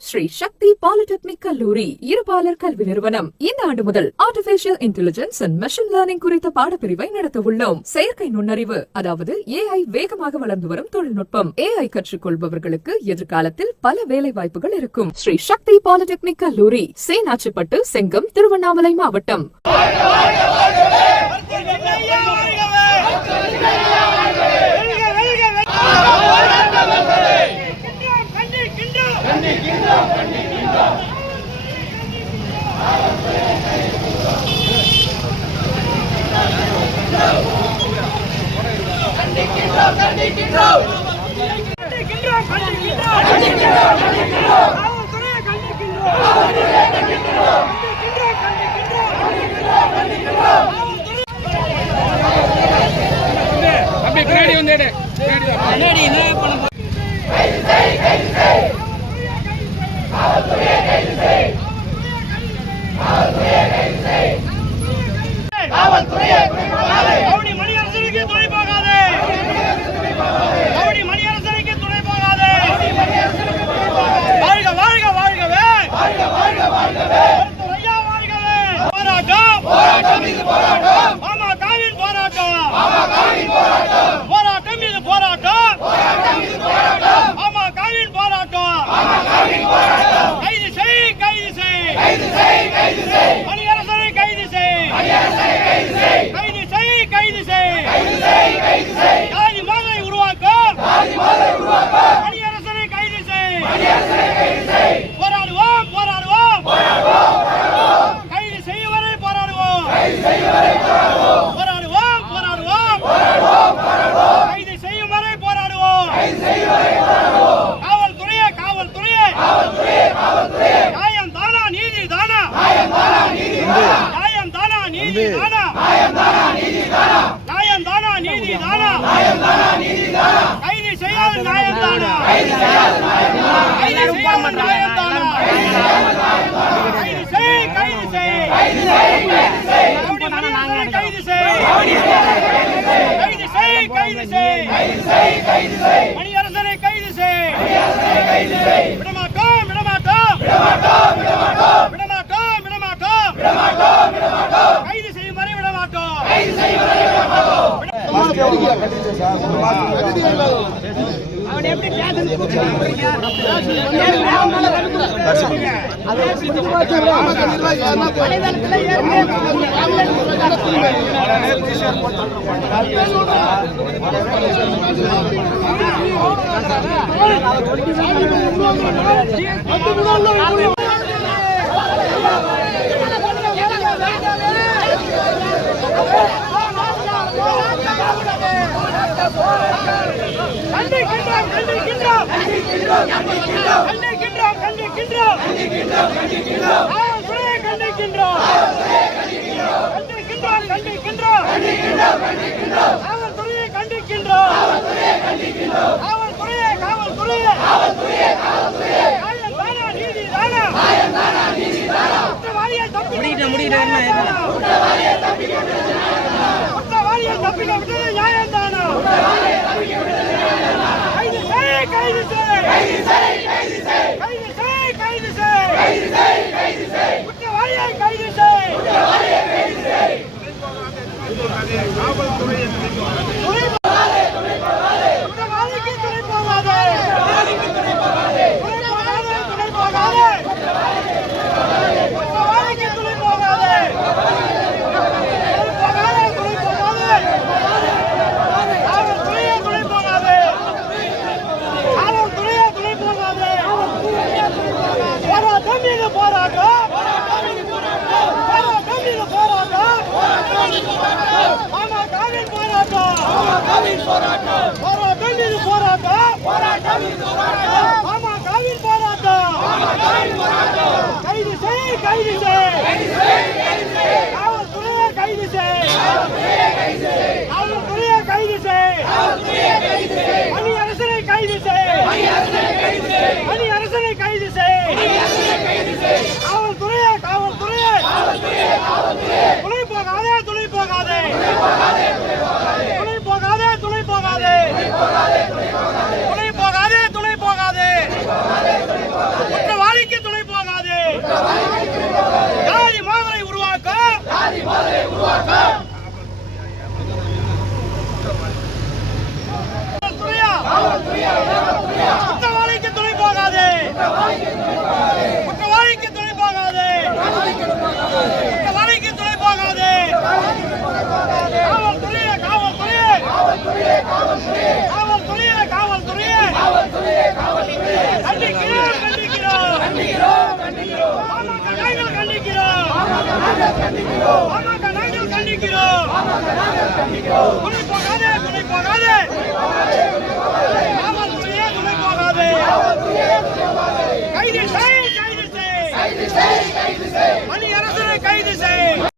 ஸ்ரீ சக்தி polytechnic கல்லூரி இருபாலர் கல்வி நிறுவனம் இந்த ஆண்டு முதல் artificial intelligence and machine learning குறித்த பாடப்பிரிவை நடத்த உள்ளோம். செயற்கை நுண்ணறிவு அதாவது AI வேகமாக வளர்ந்து வரும் தொழில்நுட்பம். AI கற்றுக்கொள்பவர்களுக்கு எதிர்காலத்தில் பல வேலை வாய்ப்புகள் இருக்கும். ஸ்ரீ சக்தி பாலிடெக்னிக் கல்லூரி, சேனாச்சிப்பட்டு, செங்கம், திருவண்ணாமலை மாவட்டம். துணை போகாதே குற்றவாளிக்கு துணை போகாதே, குற்றவாளிக்கு துணை போகாதே, குற்றவாளிக்கு துணை போகாதே. காவல்துறையே, காவல்துறையே, காவல்துறையே, காவல்துறையே, கண்டிக்கிறோம், கண்டிக்கிறோம், ஆமாக்கா நாங்கள் கண்டிக்கிறோம், ஆமாக்கா நாங்கள் கண்டிக்கிறோம்.